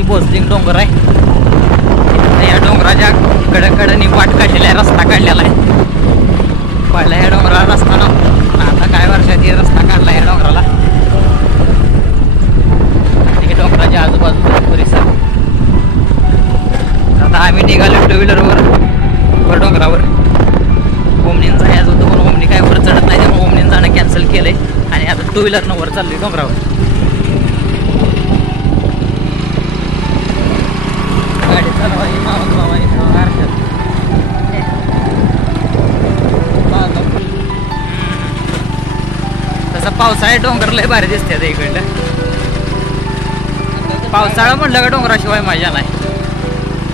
खाली भोसलिंग डोंगर आहे. या डोंगराच्या कडेकडेने वाट काढलेला आहे, रस्ता काढलेला आहे. पहिला या डोंगराला रस्ता नव्हता, आता काय वर्षाची रस्ता काढला या डोंगराला. डोंगराच्या आजूबाजूचा परिसर. आता आम्ही निघालो टू व्हीलरवर डोंगरावर. ओमनीन जायचं होतं पण ओमनी काय वर चढत नाही, त्यामुळे ओमनीन जाणं कॅन्सल केलंय आणि आता टू व्हीलरनं वर चाललोय डोंगरावर. गाडी चालवायची तसं पावसाळ्यात डोंगर लय भारी दिसते आता इकडलं. पावसाळा म्हणलं का डोंगराशिवाय मजा नाही.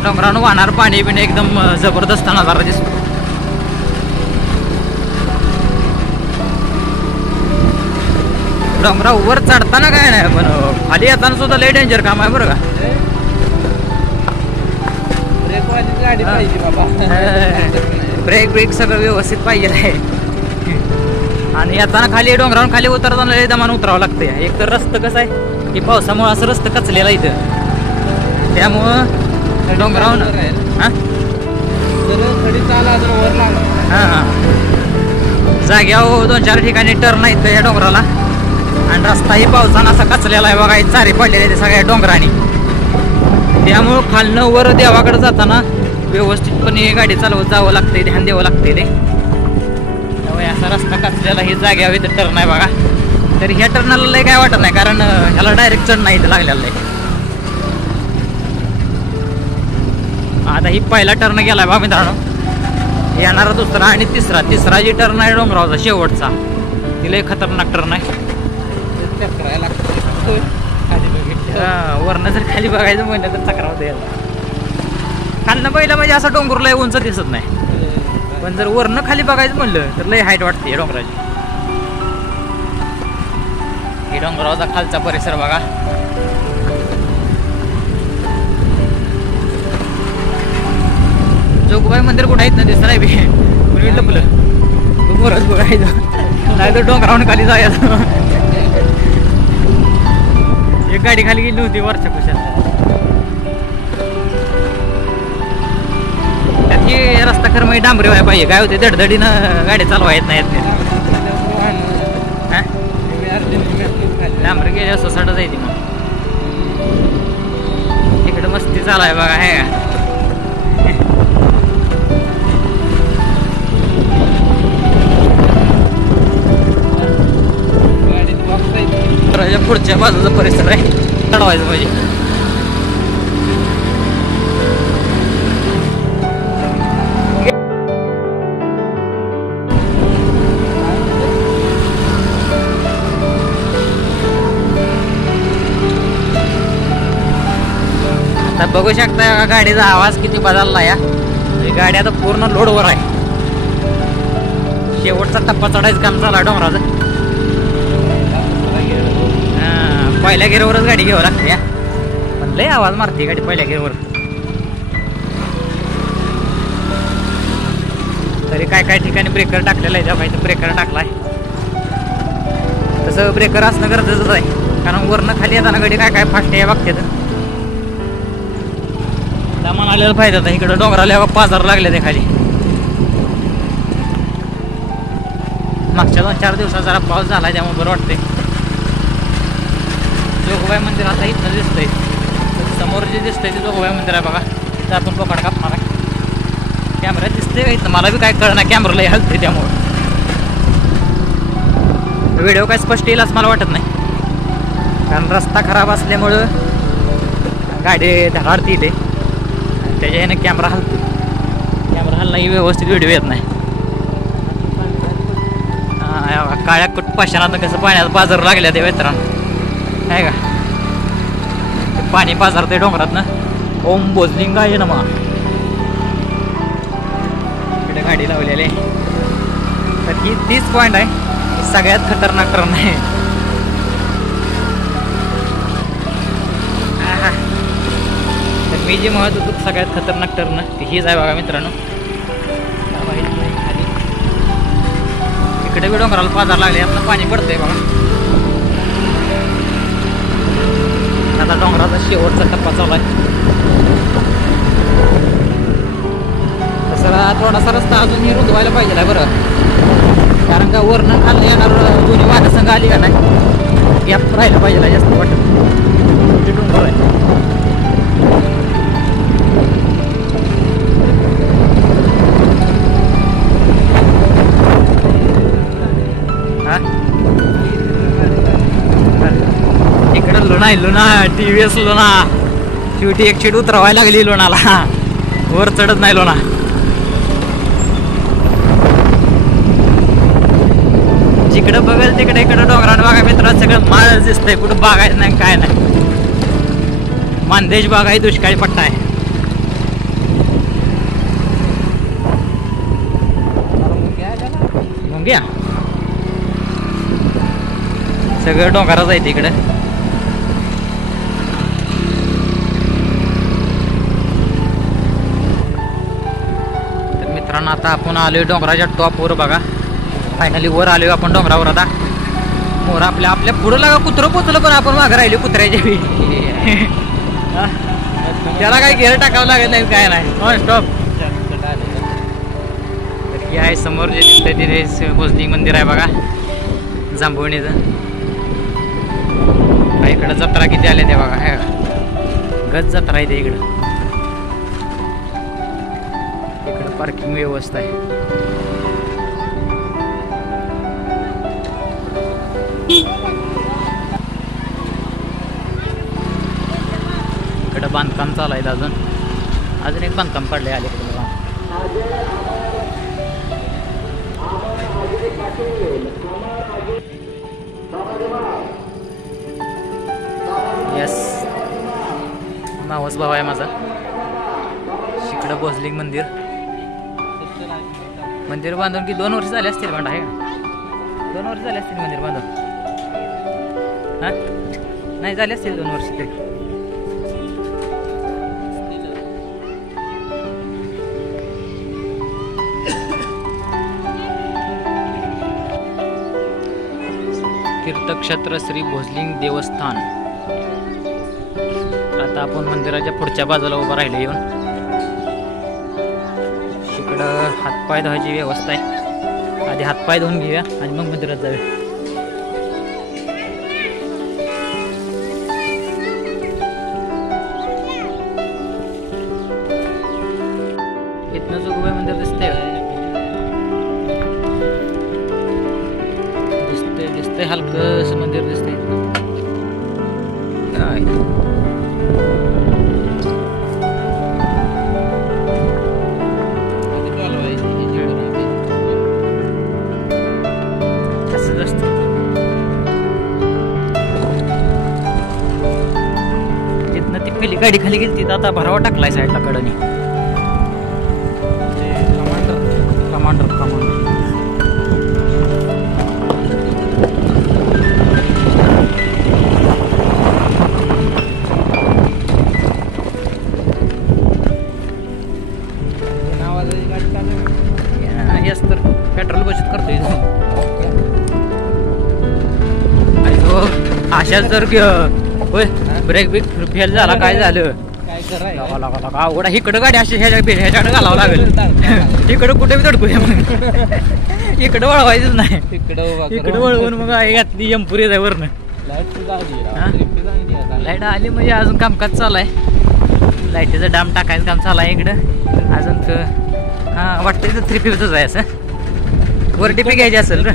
डोंगरानं वाहणार पाणी बिणी एकदम जबरदस्त नजारा दिसतो. डोंगरावर चढताना काय नाही, पण खाली येताना सुद्धा लय डेंजर काम आहे बरं का. ब्रेक ब्रेक सगळं व्यवस्थित पाहिजे आहे. आणि येताना खाली डोंगरावरून खाली उतरताना लय दमानं उतरावं लागतंय. एक तर रस्ता कसं आहे की पावसामुळे असं रस्ता कचलेला इथं, त्यामुळं डोंगरावरून जाग्यावर 2-4 ठिकाणी टर्न आहेत या डोंगराला. आणि रस्ताही पावसानं असा कचलेला आहे बघा, चारी पडलेले आहे सगळ्या डोंगराने. त्यामुळं खालनं वर देवाकडे जाताना व्यवस्थितपणे गाडी चालवत जावं लागतंय, ध्यान द्यावं लागतंय. ते त्यामुळे असा रस्ता कचलेला हे जाग्यावर इथं टर्न आहे बघा. तर ह्या टर्नाला लय काय वाटत नाही, कारण ह्याला डायरेक्ट चढ नाही इथं लागलेलं आहे. आता ही पहिला टर्न गेलाय बा मित्रांनो. येणारा दुसरा आणि तिसरा जी टर्न आहे डोंगरावरचा शेवटचा, ती लय खतरनाक टर्न आहे. वरनं जर खाली बघायचं म्हणलं तर चक्रा होते. खालनं पहिलं म्हणजे असं डोंगर लय उंच दिसत नाही, पण जर वरनं खाली बघायचं म्हणलं तर लय हाईट वाटते या डोंगराची. हे डोंगरावरचा खालचा परिसर बघा. जोगबाई मंदिर कुठं आहेत ना दिसत नाही बी, लपलं मोरच बघायचं नाही तर डोंगरावरून खाली जायचं. एक गाडी खाली गेली होती वरच्या कुशात. त्याची रस्ता खरं म्हणजे डांबरी व्हायला पाहिजे. काय होते धडधडीनं गाडी चालवा येत नाही. डांबरी गेली असं सडा जायची मग. इकडे मस्ती चालाय बघा हे का. पुढच्या बाजूचा परिसर आहे, चढवायचं म्हणजे. आता बघू शकता गाडीचा आवाज किती बदलला या. गाडी आता पूर्ण लोडवर आहे. शेवटचा टप्पा चढायचं काम झाला डोंगराचं. पहिल्या गेअरवरच गाडी घ्यावं लागते या, पण लय आवाज मारते गाडी पहिल्या गेअरवर. तरी काय ठिकाणी ब्रेकर टाकलेला आहे, त्या पाहिजे ब्रेकर टाकलाय. तसं ब्रेकर असणं गरजेचंच आहे, कारण वरनं खाली येताना गाडी काय फास्ट बघते. त्या म्हणालेलं पाहिजे आता इकडं डोंगराला पाजार लागले ते खाली. मागच्या 2-4 दिवसात जरा पाऊस झाला त्यामुळे बरं वाटतंय. जोगबाई मंदिर आता इथं दिसतंय, समोर जे दिसतंय ते जोगबाई मंदिर आहे बघा. तिथं आपण बोकाड कापणार आहे. कॅमेरा दिसतंय का इथं मला बी काय कळणार, कॅमेराला हलतंय त्यामुळं व्हिडिओ काय स्पष्ट येईल असं मला वाटत नाही, कारण रस्ता खराब असल्यामुळं गाडी धडाडते इथे. त्याच्या ह्यानं कॅमेरा हलतो. कॅमेरा हललाही व्यवस्थित व्हिडिओ येत नाही. काळ्या कुट पाषाणात कसं पाण्यात बाजार लागल्या ते मित्रांनो आहे का. पाणी पाजारते डोंगरात ना. ओम भोसलिंग आहे ना मग इकडे गाडी लावलेली आहे. तर ही 30 पॉईंट आहे, सगळ्यात खतरनाक टर्न आहे. तर मी जे म्हणत होतो सगळ्यात खतरनाक टर्न हीच आहे बघा मित्रांनो. इकडे बी डोंगराला पाजार लागले, आपलं पाणी पडतंय बघा. आता डोंगराचा शेवटचा टप्पा चालू आहे. तसं थोडासा रस्ता अजून रुंदवायला पाहिजे आहे बरं, कारण का वरनं खाल्लं येणार दोन्ही वाहनं संघ आली का नाही गॅप राहायला पाहिजे जास्त वाटत ते डोंगर आहे. इकडं लुणा आहे, लुणा TVS लुणा. शेवटी एक सीट उतरवायला लागली लोणाला, वर चढत नाही लोणा. जिकडं बघेल तिकडे इकडं डोंगरात बघा मित्रांनो सगळं माळच दिसतंय, कुठं बागायचं नाही काय नाही. मानदेश बाग आहे, दुष्काळी पट्टा आहे. मुंग्या सगळं डोंगराच आहे तिकडे. तर मित्रांनो आता आपण आलोय डोंगराच्या टॉपवर बघा. फायनली वर आलोय आपण डोंगरावर. आता मोर आपल्या आपल्या पुढं लागा कुत्रं पोचलं, पण आपण मागं राहिलो कुत्र्याच्या बी. त्याला काही घेर टाकावं लागत नाही काय नाही, नॉन स्टॉप. तर हे आहे समोर जे दिसतंय तिथे भोसलिंग मंदिर आहे बघा जांभवणीचं. इकडं जत्रा किती आले ते बघा, हे गज जत्रा आहे ते इकडं. इकडं पार्किंग व्यवस्था आहे. इकडं बांधकाम चालू आहे अजून एक बांधकाम काढलंय आले इकडे. यस मावस भाव आहे माझा. इकडं भोसलिंग मंदिर बांधून की 2 वर्ष झाले असतील म्हणा, आहे का 2 वर्ष झाले असतील मंदिर बांधून? हा नाही झाले असतील 2 वर्ष तरी. तीर्थक्षेत्र श्री भोसलिंग देवस्थान. आता आपण मंदिराच्या पुढच्या बाजूला उभं राहिलो येऊन. इकडं हातपाय धुवायची व्यवस्था आहे. आधी हातपाय धुवून घेऊया आणि मग मंदिरात जाऊया. इथनं जोगबाई मंदिर दिसतंय हलकं मंदिर दिसतंय. तिथनं ती पहिली गाडी खाली गेली, तिथं आता भरावा टाकलाय साईडला कडनी. Commander yes. तर पेट्रोल बचत करतोय अशाच. तर होय ब्रेक बिक फेल झाला काय झालं अवघडा. इकडं गाडी अशी ह्याच्याकडे घालावं लागेल. इकडं कुठे बी धडकूया मग, इकडं वळवायचंच नाही. इकडं वळवून मग घातली एमपुरी आहे वरनं. लाईट आली म्हणजे अजून कामकाज चालू आहे. लाईटीचं डाम टाकायचं काम चालू आहे इकडं अजून. हा वाटतं इथं 3 फिफ्टच आहे असं. वर टिपी घ्यायची असेल रे,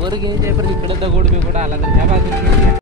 वर घ्यायचे पण इकडं दगड बिगड आला तर ह्या बाजूला